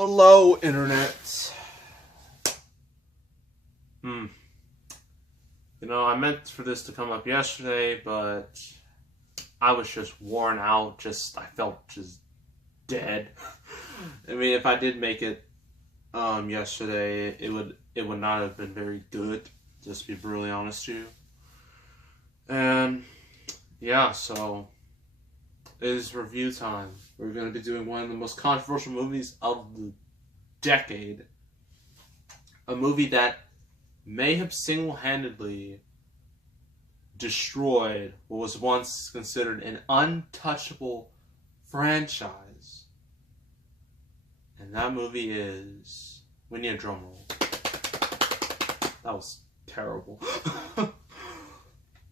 Hello, Internet. I meant for this to come up yesterday, but I was just worn out. I felt just dead. I mean, if I did make it yesterday, it would not have been very good, just to be brutally honest with you. And yeah, so it is review time. We're going to be doing one of the most controversial movies of the decade. A movie that may have single-handedly destroyed what was once considered an untouchable franchise. And that movie is... We need a drum roll. That was terrible.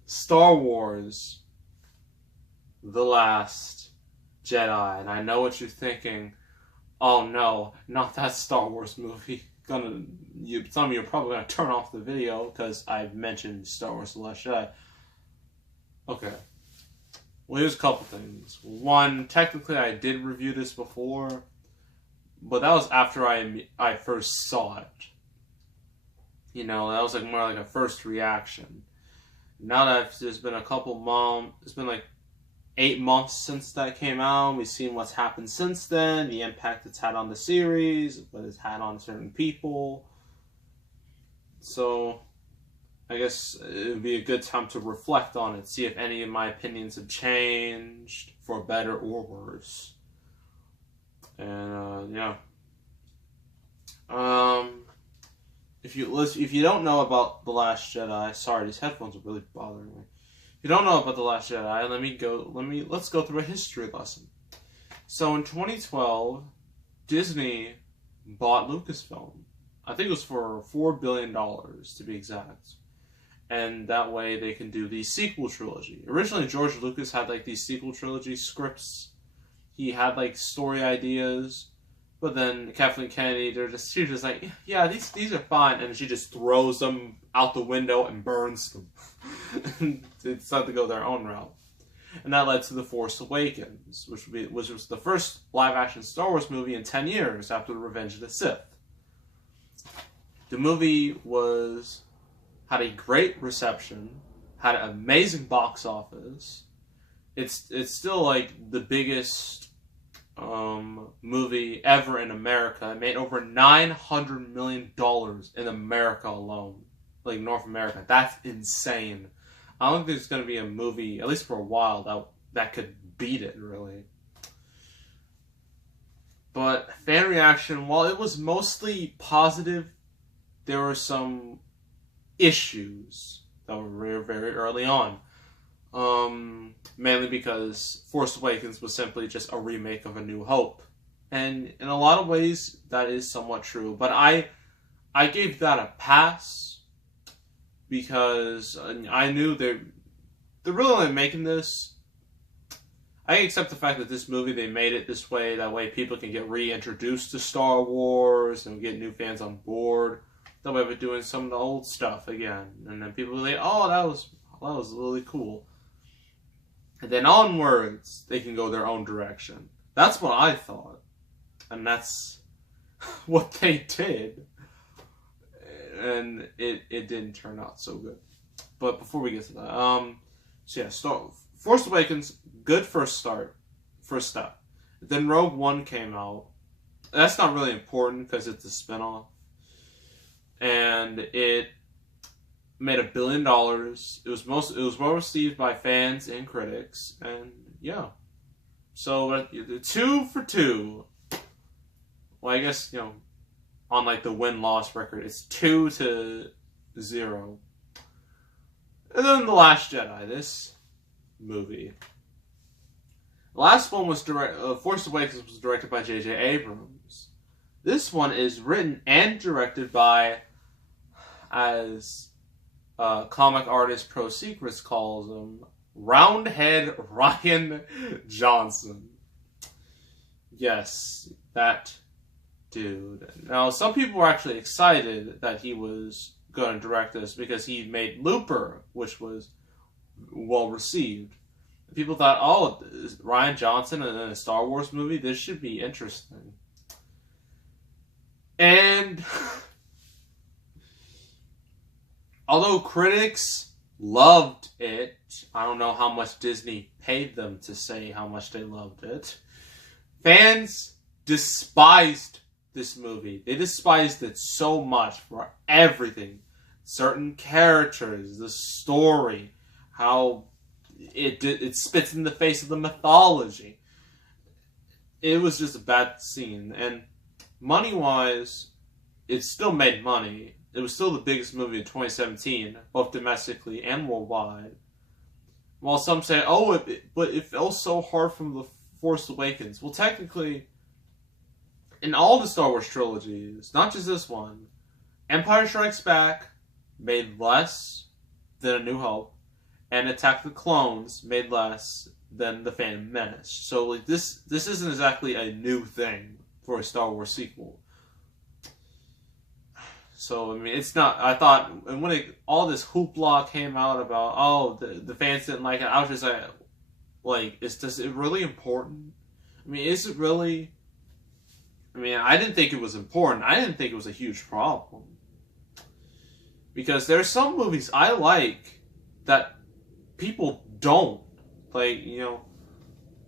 Star Wars: The Last Jedi. And I know what you're thinking. Oh no, not that Star Wars movie. Some of you are probably going to turn off the video because I've mentioned Star Wars: The Last Jedi. Okay. Well, here's a couple things. One, technically I did review this before, but that was after I first saw it. That was more like a first reaction. Now that there's been a couple months, it's been like 8 months since that came out. We've seen what's happened since then, the impact it's had on the series, what it's had on certain people. So, I guess it would be a good time to reflect on it, see if any of my opinions have changed for better or worse. And yeah. If you don't know about The Last Jedi, sorry, these headphones are really bothering me. If you don't know about The Last Jedi, let's go through a history lesson. So in 2012, Disney bought Lucasfilm. I think it was for $4 billion to be exact. And that way they can do the sequel trilogy. Originally, George Lucas had these sequel trilogy scripts. He had story ideas. But then Kathleen Kennedy, she's just like, yeah, these are fine, and she just throws them out the window and burns them. They decided to go their own route, and that led to The Force Awakens, which was the first live-action Star Wars movie in 10 years after The Revenge of the Sith. The movie had a great reception, had an amazing box office. It's still the biggest movie ever in America. It made over $900 million in America alone. North America. That's insane. I don't think there's going to be a movie, at least for a while, that could beat it, really. But fan reaction, while it was mostly positive, there were some issues that were very, very early on. Mainly because Force Awakens was simply just a remake of A New Hope. And in a lot of ways, that is somewhat true. But I gave that a pass because I knew they're really only making this. I accept the fact that this movie, they made it this way. That way people can get reintroduced to Star Wars and get new fans on board. That way we're doing some of the old stuff again. And then people will say, oh, that was really cool. And then onwards, they can go their own direction. That's what I thought. And that's what they did. And it didn't turn out so good. But before we get to that, Force Awakens, good first step. Then Rogue One came out. That's not really important because it's a spinoff. And it made $1 billion. It was well received by fans and critics, and yeah. So 2 for 2. Well, I guess on the win-loss record, it's 2-0. And then The Last Jedi, this movie. The last one was Force Awakens was directed by J.J. Abrams. This one is written and directed by, as comic artist Pro Secrets calls him, Roundhead Ryan Johnson. Yes, that dude. Now, some people were actually excited that he was going to direct this because he made Looper, which was well received. People thought, oh, Ryan Johnson in a Star Wars movie? This should be interesting. And although critics loved it, I don't know how much Disney paid them to say how much they loved it, fans despised this movie. They despised it so much for everything. Certain characters, the story, how it spits in the face of the mythology. It was just a bad scene. And money-wise, it still made money. It was still the biggest movie of 2017, both domestically and worldwide. While some say, oh, but it fell so hard from The Force Awakens. Well, technically, in all the Star Wars trilogies, not just this one, Empire Strikes Back made less than A New Hope, and Attack of the Clones made less than The Phantom Menace. So, like, this isn't exactly a new thing for a Star Wars sequel. So, I mean, it's not, I thought, and when all this hoopla came out about, oh, the fans didn't like it, I was just like, is it really important? I mean, is it really? I mean, I didn't think it was important. I didn't think it was a huge problem. Because there's some movies I like that people don't. Like, you know,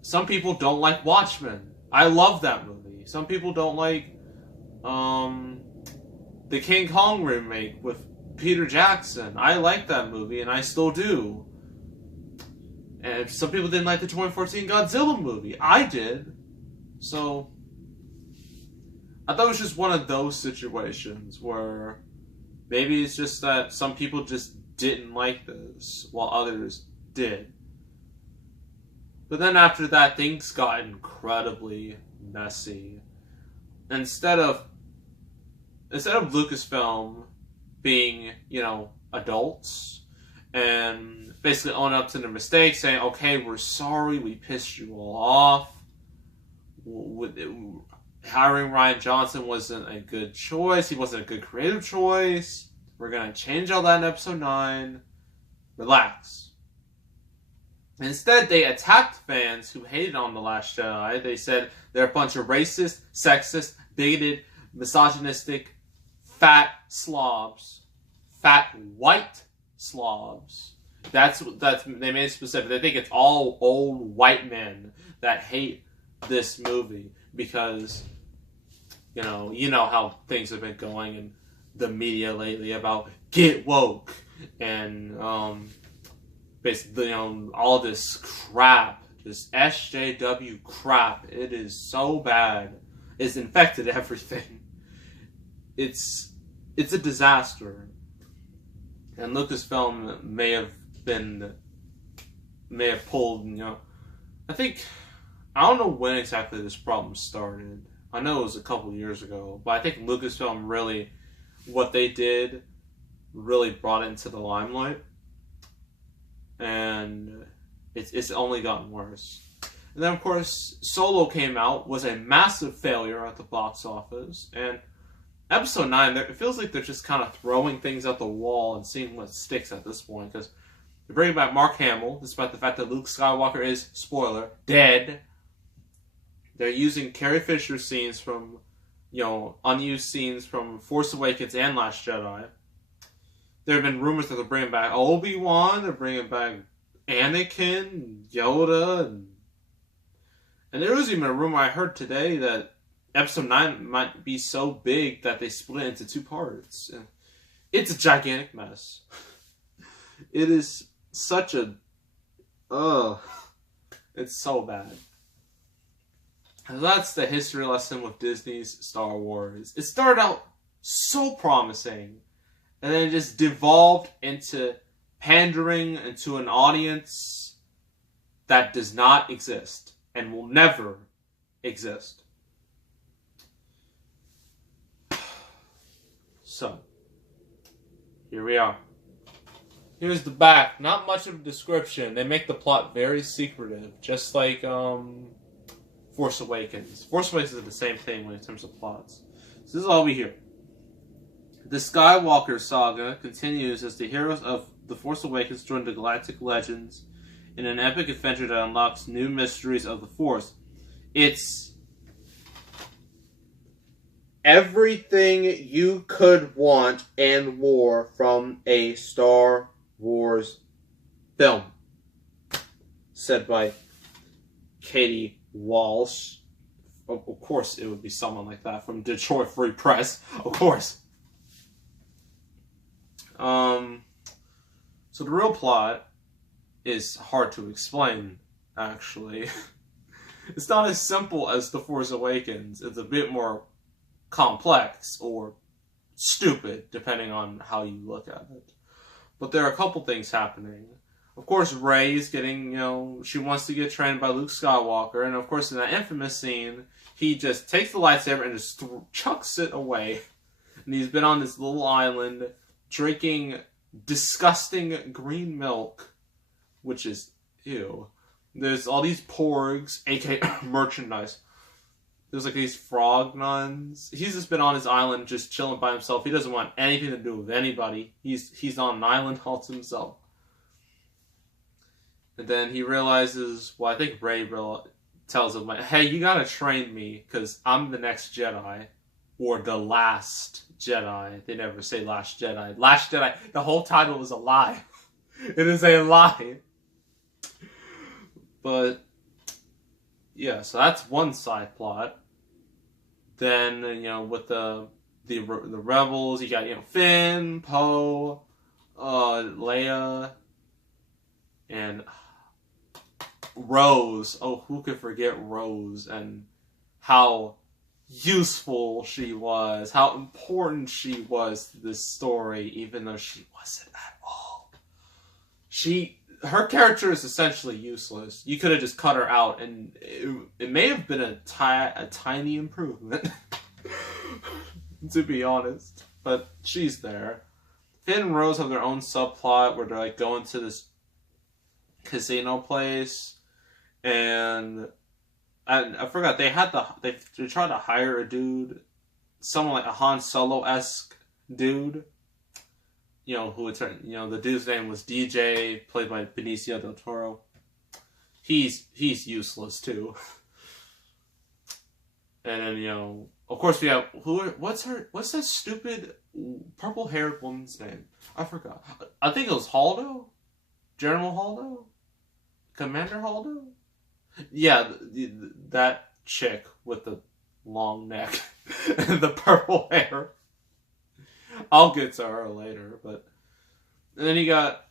some people don't like Watchmen. I love that movie. Some people don't like, the King Kong remake with Peter Jackson. I like that movie, and I still do. And some people didn't like the 2014 Godzilla movie. I did. So, I thought it was just one of those situations where maybe it's just that some people just didn't like this, while others did. But then after that, things got incredibly messy. Instead of Lucasfilm being, you know, adults and basically own up to their mistakes, saying, okay, we're sorry, we pissed you all off. Hiring Rian Johnson wasn't a good choice. He wasn't a good creative choice. We're going to change all that in episode 9. Relax. Instead, they attacked fans who hated on The Last Jedi. They said they're a bunch of racist, sexist, bigoted, misogynistic, fat slobs. Fat white slobs. That's they made it specific. They think it's all old white men that hate this movie because, you know how things have been going in the media lately about get woke and basically, you know, all this crap, this SJW crap. It is so bad. It's infected everything. It's a disaster. And Lucasfilm may have pulled, you know, I don't know when exactly this problem started. I know it was a couple years ago, but I think Lucasfilm really, what they did, really brought it into the limelight. And it's only gotten worse. And then, of course, Solo came out, was a massive failure at the box office, and Episode 9, it feels like they're just kind of throwing things at the wall and seeing what sticks at this point, because they're bringing back Mark Hamill, despite the fact that Luke Skywalker is, spoiler, dead. They're using Carrie Fisher scenes from, you know, unused scenes from Force Awakens and Last Jedi. There have been rumors that they're bringing back Obi-Wan, they're bringing back Anakin, Yoda, and there was even a rumor I heard today that Episode 9 might be so big that they split it into 2 parts. It's a gigantic mess. It is such a... it's so bad. And that's the history lesson with Disney's Star Wars. It started out so promising, and then it just devolved into pandering into an audience that does not exist and will never exist. So, here we are. Here's the back. Not much of a description. They make the plot very secretive, just like Force Awakens. Force Awakens is the same thing in terms of plots. So this is all we hear. The Skywalker saga continues as the heroes of The Force Awakens join the Galactic Legends in an epic adventure that unlocks new mysteries of the Force. It's everything you could want and more from a Star Wars film. Said by Katie Walsh. Of course, it would be someone like that from Detroit Free Press. Of course. So the real plot is hard to explain, actually. It's not as simple as The Force Awakens. It's a bit more complex or stupid, depending on how you look at it. But there are a couple things happening. Of course, Rey's getting, she wants to get trained by Luke Skywalker. And of course, in that infamous scene, he just takes the lightsaber and just chucks it away. And he's been on this little island drinking disgusting green milk, which is ew. There's all these porgs, aka merchandise. There's like these frog nuns. He's just been on his island just chilling by himself. He doesn't want anything to do with anybody. He's on an island all to himself. And then he realizes, well, I think Rey tells him, like, hey, you gotta train me, because I'm the next Jedi. Or the Last Jedi. They never say Last Jedi. Last Jedi, the whole title is a lie. It is a lie. But, yeah, so that's one side plot. Then, with the rebels, you got, Finn, Poe, Leia, and Rose. Oh, who could forget Rose and how useful she was, how important she was to this story, even though she wasn't at all. Her character is essentially useless. You could have just cut her out, and it may have been a tiny improvement, to be honest. But she's there. Finn and Rose have their own subplot where they're like going to this casino place, and I forgot they tried to hire a dude, someone like a Han Solo-esque dude. Who would turn, the dude's name was DJ, played by Benicio del Toro. He's useless too. And then, of course we have, what's that stupid purple-haired woman's name? I forgot. I think it was Haldo? General Haldo? Commander Haldo? Yeah, that chick with the long neck and the purple hair. I'll get to her later, but and then you got,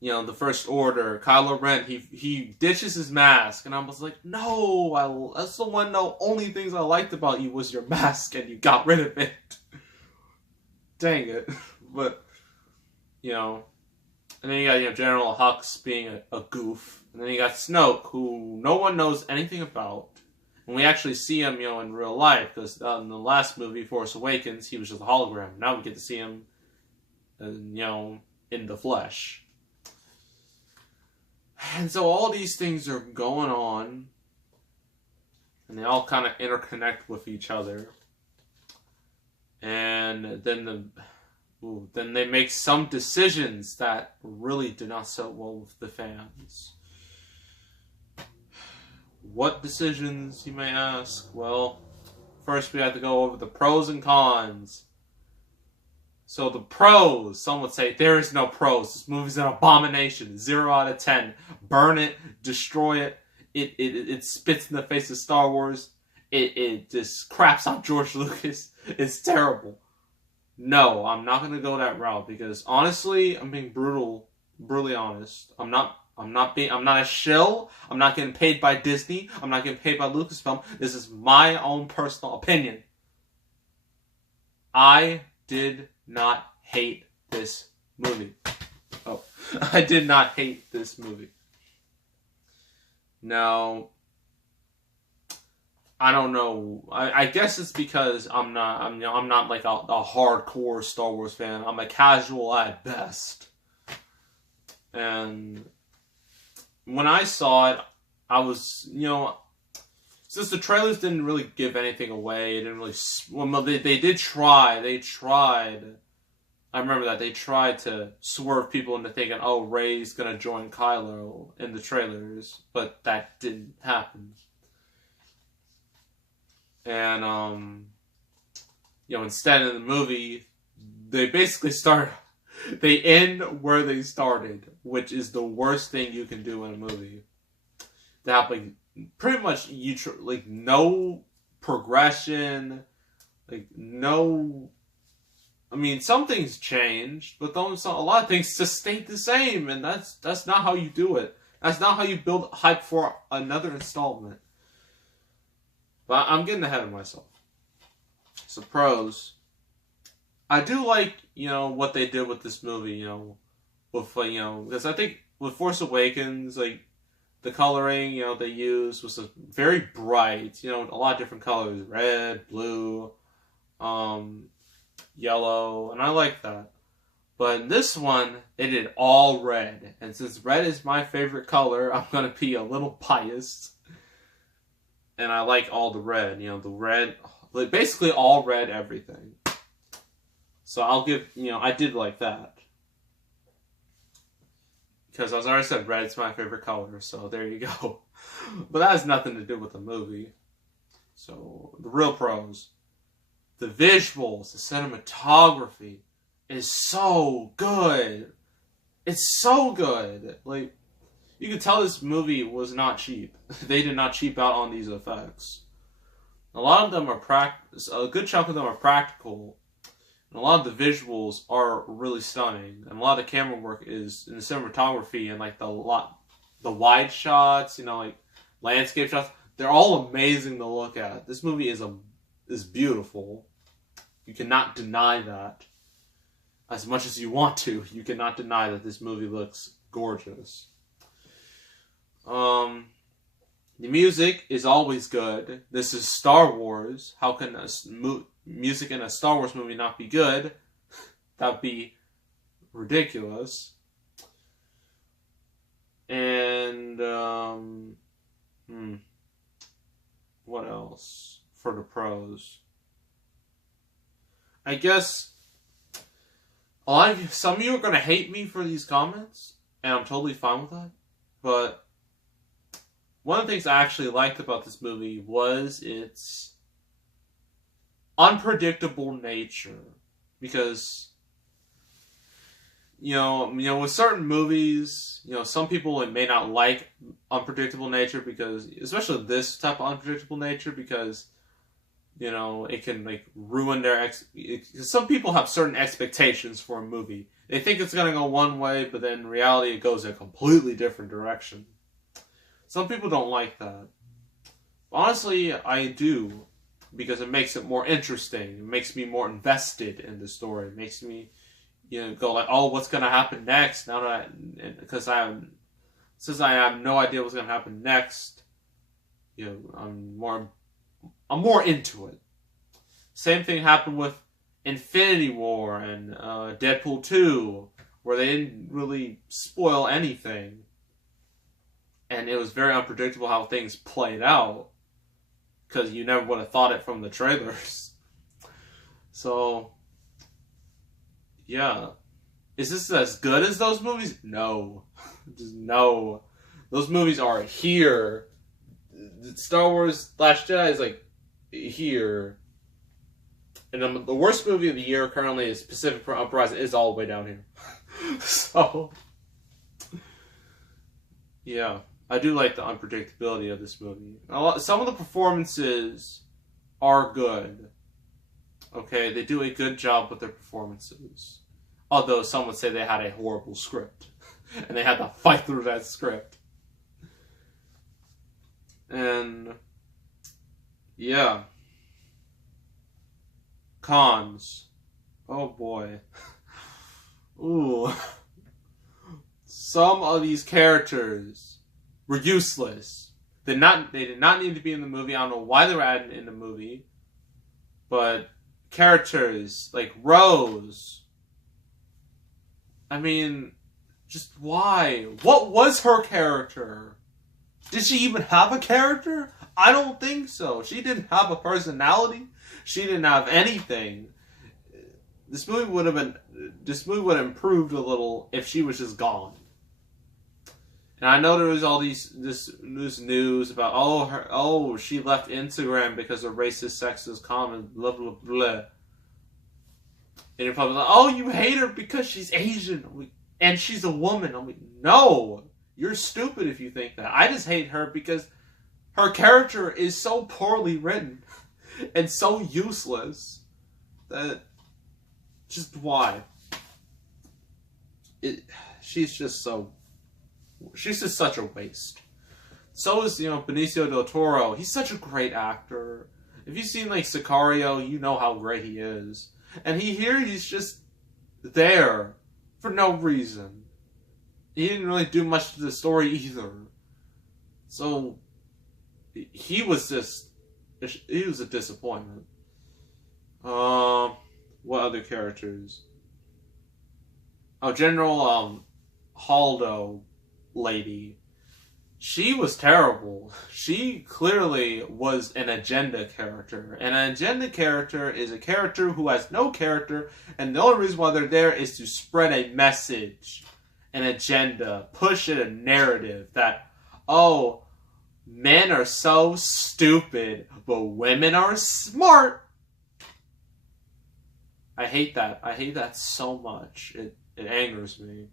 the First Order. Kylo Ren, he ditches his mask, and I was like, no, that's the only things I liked about you was your mask, and you got rid of it. Dang it. But, and then you got, General Hux being a goof, and then you got Snoke, who no one knows anything about. And we actually see him, in real life, because in the last movie, Force Awakens, he was just a hologram. Now we get to see him, in the flesh. And so all these things are going on, and they all kind of interconnect with each other. And then then they make some decisions that really did not sit well with the fans. What decisions, you may ask? Well, first we have to go over the pros and cons. So the pros, some would say there is no pros. This movie's an abomination. 0 out of 10. Burn it, destroy it. It spits in the face of Star Wars. It just craps on George Lucas. It's terrible. No, I'm not going to go that route because honestly, I'm being brutally honest. I'm not a shill. I'm not getting paid by Disney. I'm not getting paid by Lucasfilm. This is my own personal opinion. I did not hate this movie. Oh, I did not hate this movie. Now, I don't know. I guess it's because I'm not like a hardcore Star Wars fan. I'm a casual at best. And when I saw it, I was, since the trailers didn't really give anything away, it didn't really, well, they did try. They tried. I remember that they tried to swerve people into thinking, oh, Rey's gonna join Kylo in the trailers, but that didn't happen. And instead in the movie, they basically they end where they started, which is the worst thing you can do in a movie. To have pretty much no progression, no. I mean, some things changed, but a lot of things just stayed the same, and that's not how you do it. That's not how you build hype for another installment. But I'm getting ahead of myself. So pros. I do like, what they did with this movie, with, because I think with Force Awakens, the coloring, they used was very bright, a lot of different colors, red, blue, yellow, and I like that. But in this one, they did all red, and since red is my favorite color, I'm going to be a little biased. And I like all the red, the red, basically all red everything. So I'll give, I did like that. Because as I already said, red's my favorite color, so there you go. But that has nothing to do with the movie. So, the real pros. The visuals, the cinematography is so good. It's so good. You can tell this movie was not cheap. They did not cheap out on these effects. A lot of them are a good chunk of them are practical. And a lot of the visuals are really stunning. And a lot of the camera work is in the cinematography and the wide shots, landscape shots. They're all amazing to look at. This movie is beautiful. You cannot deny that. As much as you want to, you cannot deny that this movie looks gorgeous. The music is always good. This is Star Wars. How can music in a Star Wars movie not be good? That'd be ridiculous. And, what else for the pros? I guess some of you are going to hate me for these comments, and I'm totally fine with that. But one of the things I actually liked about this movie was its unpredictable nature. Because, with certain movies, some people may not like unpredictable nature because, especially this type of unpredictable nature, because, it can, ruin their some people have certain expectations for a movie. They think it's going to go one way, but then in reality it goes a completely different direction. Some people don't like that. Honestly, I do, because it makes it more interesting. It makes me more invested in the story. It makes me, go oh, what's going to happen next? Now that since I have no idea what's going to happen next, I'm more into it. Same thing happened with Infinity War and Deadpool 2, where they didn't really spoil anything. And it was very unpredictable how things played out, because you never would have thought it from the trailers. So, yeah. Is this as good as those movies? No. Just no. Those movies are here. Star Wars Last Jedi is here. And the worst movie of the year currently is Pacific Uprising, is all the way down here. So, yeah. I do like the unpredictability of this movie. Some of the performances are good. Okay, they do a good job with their performances. Although some would say they had a horrible script. And they had to fight through that script. And, yeah. Cons. Oh boy. Ooh. Some of these characters were useless. They did not need to be in the movie. I don't know why they were added in the movie. But characters like Rose. I mean, just why? What was her character? Did she even have a character? I don't think so. She didn't have a personality. She didn't have anything. This movie would have improved a little if she was just gone. And I know there was all this news about she left Instagram because of racist, sexist comments, blah blah blah. And you're probably like, oh, you hate her because she's Asian. And she's a woman. I'm like, no. You're stupid if you think that. I just hate her because her character is so poorly written and so useless that just why? She's just such a waste. So is, Benicio del Toro. He's such a great actor. If you've seen, like, Sicario, you know how great he is. And he's just there for no reason. He didn't really do much to the story either. So, he was a disappointment. What other characters? Oh, General, Haldo lady. She was terrible. She clearly was an agenda character. And an agenda character is a character who has no character, and the only reason why they're there is to spread a message, an agenda, push a narrative that, oh, men are so stupid, but women are smart. I hate that. I hate that so much. It angers me.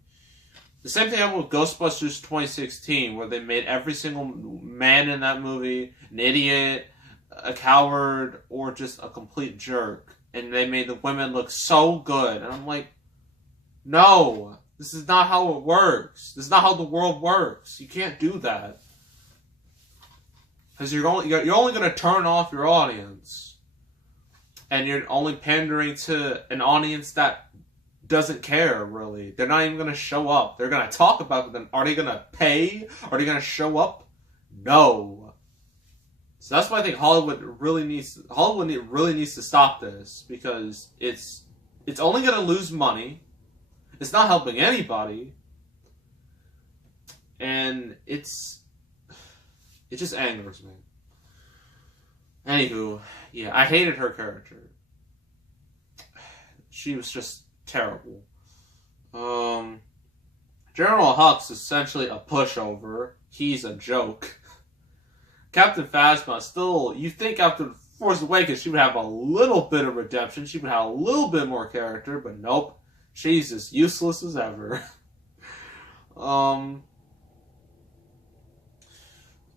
The same thing happened with Ghostbusters 2016, where they made every single man in that movie an idiot, a coward, or just a complete jerk. And they made the women look so good. And I'm like, no, this is not how it works. This is not how the world works. You can't do that. Because you're only going to turn off your audience. And you're only pandering to an audience that doesn't care, really. They're not even going to show up. They're going to talk about it, then are they going to pay? Are they going to show up? No. So that's why I think Hollywood really needs to stop this, because it's only going to lose money. It's not helping anybody. And it just angers me. Anywho, yeah, I hated her character. She was just terrible. General Hux is essentially a pushover. He's a joke. Captain Phasma, still, you think after Force Awakens she would have a little bit of redemption, she would have a little bit more character, but nope. She's as useless as ever.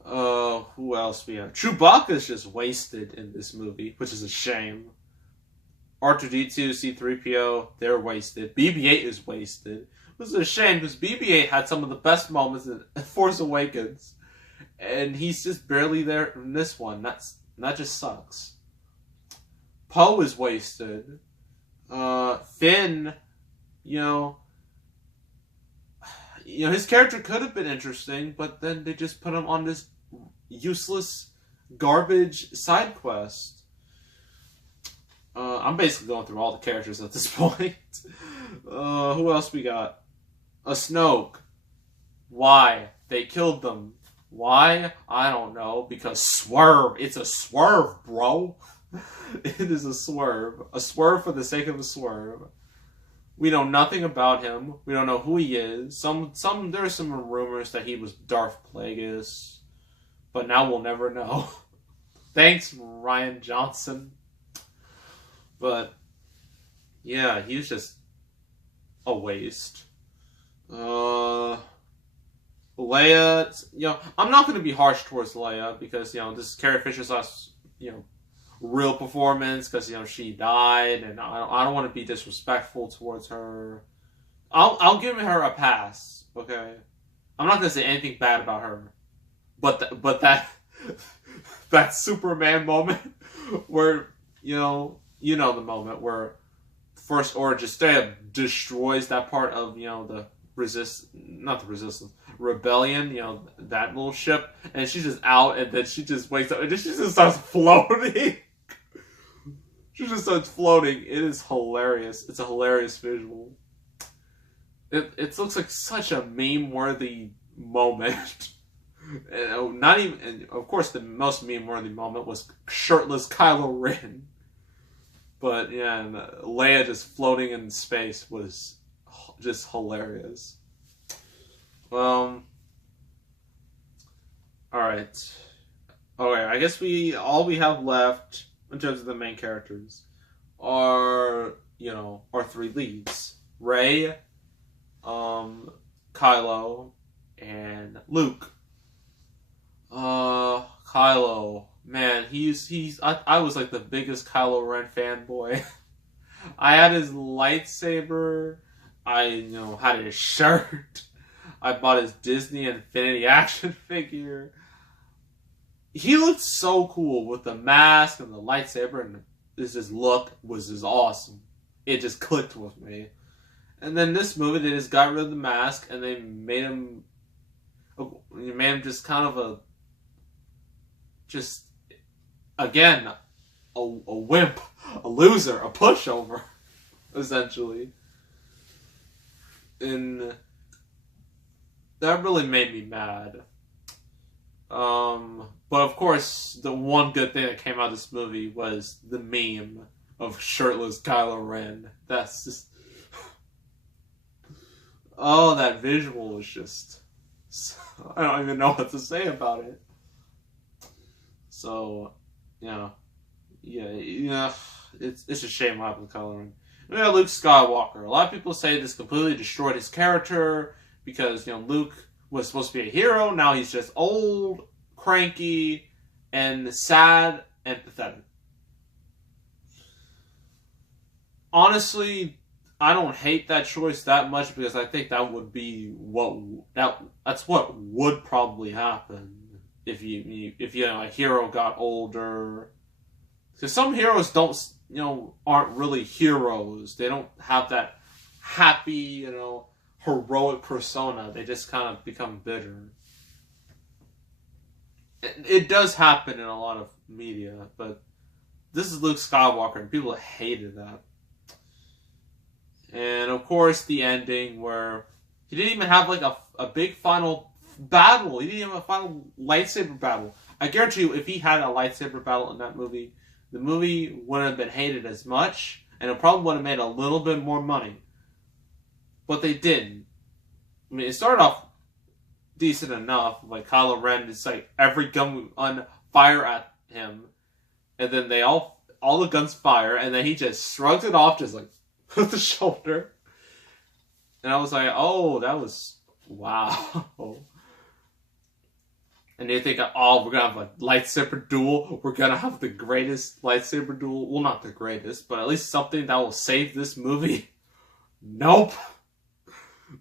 Who else we have? Chewbacca's just wasted in this movie, which is a shame. R2-D2, C-3PO, they're wasted. BB-8 is wasted. Which is a shame, because BB-8 had some of the best moments in Force Awakens. And he's just barely there in this one. That just sucks. Poe is wasted. Finn, his character could have been interesting, but then they just put him on this useless garbage side quest. I'm basically going through all the characters at this point. Who else we got? A Snoke. Why? They killed them. Why? I don't know. Because swerve. It's a swerve, bro. It is a swerve. A swerve for the sake of a swerve. We know nothing about him. We don't know who he is. There are some rumors that he was Darth Plagueis. But now we'll never know. Thanks, Rian Johnson. But, yeah, he was just a waste. Leia, I'm not going to be harsh towards Leia because, this is Carrie Fisher's last, real performance because, she died, and I don't want to be disrespectful towards her. I'll give her a pass, okay? I'm not going to say anything bad about her. But that Superman moment where, the moment where First Order just straight up destroys that part of, the rebellion, that little ship, and she's just out, and then she just wakes up, and then she just starts floating. She just starts floating. It is hilarious. It's a hilarious visual. It looks like such a meme-worthy moment. And of course, the most meme-worthy moment was shirtless Kylo Ren. But yeah, and Leia just floating in space was just hilarious. All right. Okay, I guess all we have left in terms of the main characters are our three leads: Rey, Kylo, and Luke. Kylo, man, I was like the biggest Kylo Ren fanboy. I had his lightsaber. I had his shirt. I bought his Disney Infinity action figure. He looked so cool with the mask and the lightsaber, and his look was just awesome. It just clicked with me. And then this movie, they just got rid of the mask and they made him just kind of again, a wimp, a loser, a pushover, essentially. And that really made me mad. But of course, the one good thing that came out of this movie was the meme of shirtless Kylo Ren. That's just... Oh, that visual was just... I don't even know what to say about it. So, yeah, it's a shame what happened to Kylo Ren. We got Luke Skywalker. A lot of people say this completely destroyed his character because, Luke was supposed to be a hero. Now he's just old, cranky, and sad and pathetic. Honestly, I don't hate that choice that much because I think that would be that's what would probably happen if a hero got older. Because some heroes aren't really heroes. They don't have that happy, heroic persona. They just kind of become bitter. It does happen in a lot of media, but this is Luke Skywalker, and people hated that. And of course, the ending where he didn't even have like a big final battle. He didn't even have a final lightsaber battle. I guarantee you, if he had a lightsaber battle in that movie, the movie wouldn't have been hated as much, and it probably would have made a little bit more money. But they didn't. I mean, it started off decent enough. Like, Kylo Ren is like, every gun on fire at him, and then all the guns fire, and then he just shrugs it off, just like, with the shoulder. And I was like, oh, that was, wow. And you think, oh, we're going to have a lightsaber duel. We're going to have the greatest lightsaber duel. Well, not the greatest, but at least something that will save this movie. Nope.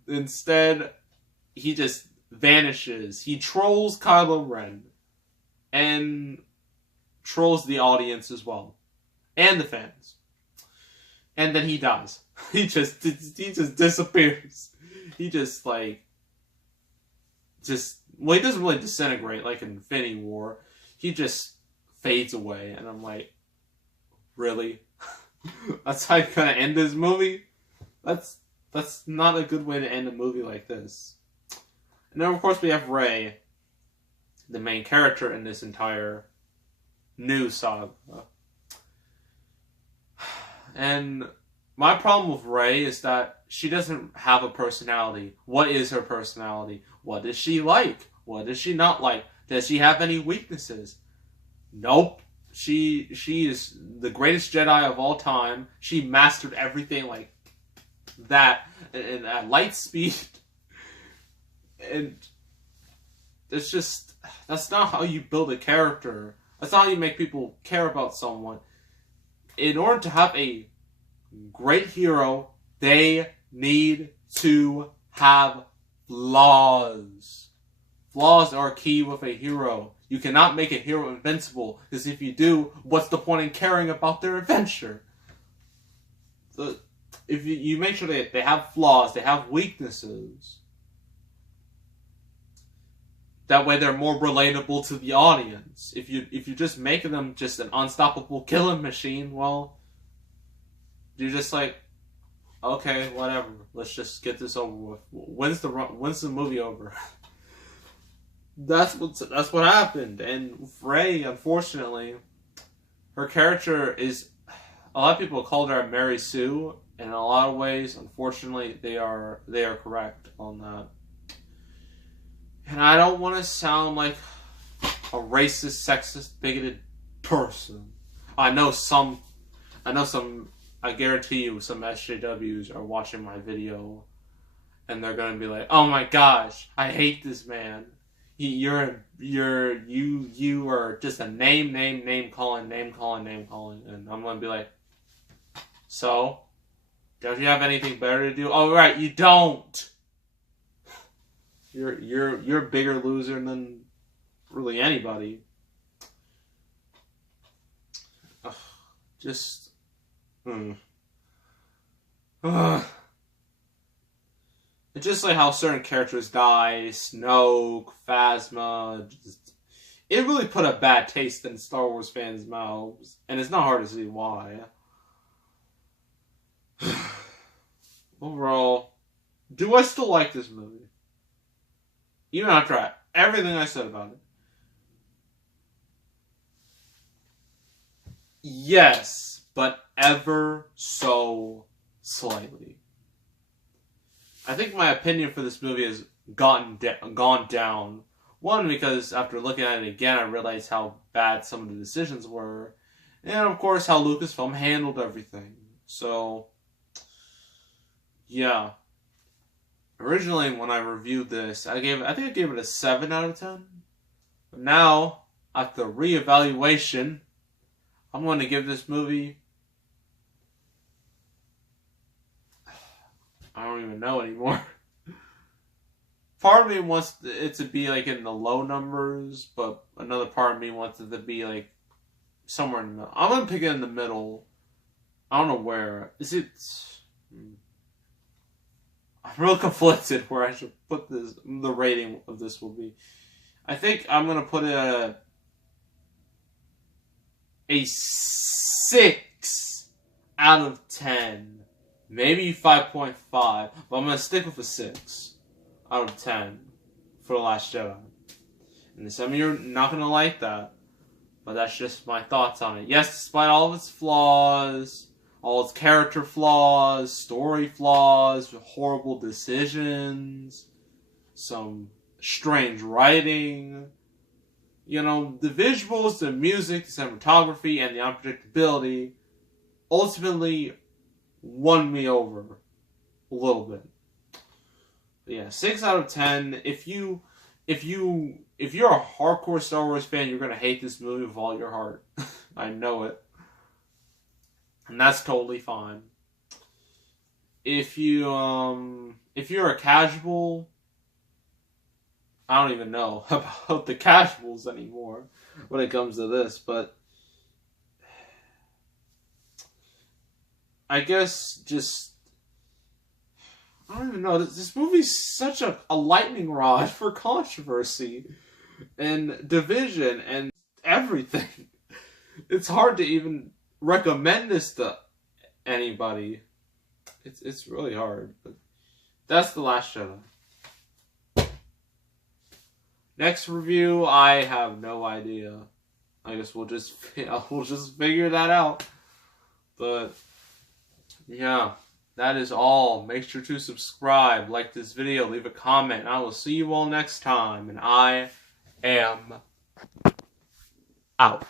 Instead, he just vanishes. He trolls Kylo Ren. And trolls the audience as well. And the fans. And then he dies. He just disappears. He just, well, he doesn't really disintegrate like in Infinity War. He just fades away. And I'm like, really? That's how you're gonna end this movie? That's not a good way to end a movie like this. And then, of course, we have Rey, the main character in this entire new saga. And my problem with Rey is that she doesn't have a personality. What is her personality? What does she like? What does she not like? Does she have any weaknesses? Nope. She is the greatest Jedi of all time. She mastered everything like that at light speed. And it's just, that's not how you build a character. That's not how you make people care about someone. In order to have a great hero, they need to have flaws. Flaws are key with a hero. You cannot make a hero invincible, because if you do, what's the point in caring about their adventure? So, if you make sure they have flaws, they have weaknesses, that way they're more relatable to the audience. If you just make them just an unstoppable killing machine, well, you're just like, okay, whatever. Let's just get this over with. When's the movie over? That's what happened. And Rey, unfortunately, her character is, a lot of people called her Mary Sue, and in a lot of ways, unfortunately, they are correct on that. And I don't want to sound like a racist, sexist, bigoted person. I know some I guarantee you some SJWs are watching my video and they're gonna be like, "Oh my gosh, I hate this man. You are just a name calling, and I'm gonna be like, so, don't you have anything better to do? Oh right, you don't. You're a bigger loser than really anybody. Ugh, just, It's just like how certain characters die, Snoke, Phasma. It really put a bad taste in Star Wars fans' mouths, and it's not hard to see why. Overall, do I still like this movie? Even after everything I said about it. Yes, but ever so slightly. I think my opinion for this movie has gone down. One, because after looking at it again, I realized how bad some of the decisions were. And, of course, how Lucasfilm handled everything. So, yeah. Originally, when I reviewed this, I think I gave it a 7 out of 10. But now, after reevaluation, I'm going to give this movie... I don't even know anymore. Part of me wants it to be like in the low numbers, but another part of me wants it to be like somewhere in the middle. I'm gonna pick it in the middle. I don't know where. Is it? I'm real conflicted where I should put this. The rating of this will be. I think I'm gonna put it at a 6 out of 10. Maybe 5.5, but I'm going to stick with a 6 out of 10 for The Last Jedi. And some of you are not going to like that, but that's just my thoughts on it. Yes, despite all of its flaws, all its character flaws, story flaws, horrible decisions, some strange writing, you know, the visuals, the music, the cinematography, and the unpredictability ultimately won me over a little bit. But yeah, 6 out of 10. If you're a hardcore Star Wars fan, you're gonna hate this movie with all your heart. I know it, and that's totally fine. If you're a casual, I don't even know about the casuals anymore when it comes to this, but I guess just, I don't even know. This movie's such a lightning rod for controversy and division and everything. It's hard to even recommend this to anybody. It's really hard. But that's The Last Jedi. Next review, I have no idea. I guess we'll just figure that out. But yeah, that is all. Make sure to subscribe, like this video, leave a comment. I will see you all next time, and I am out.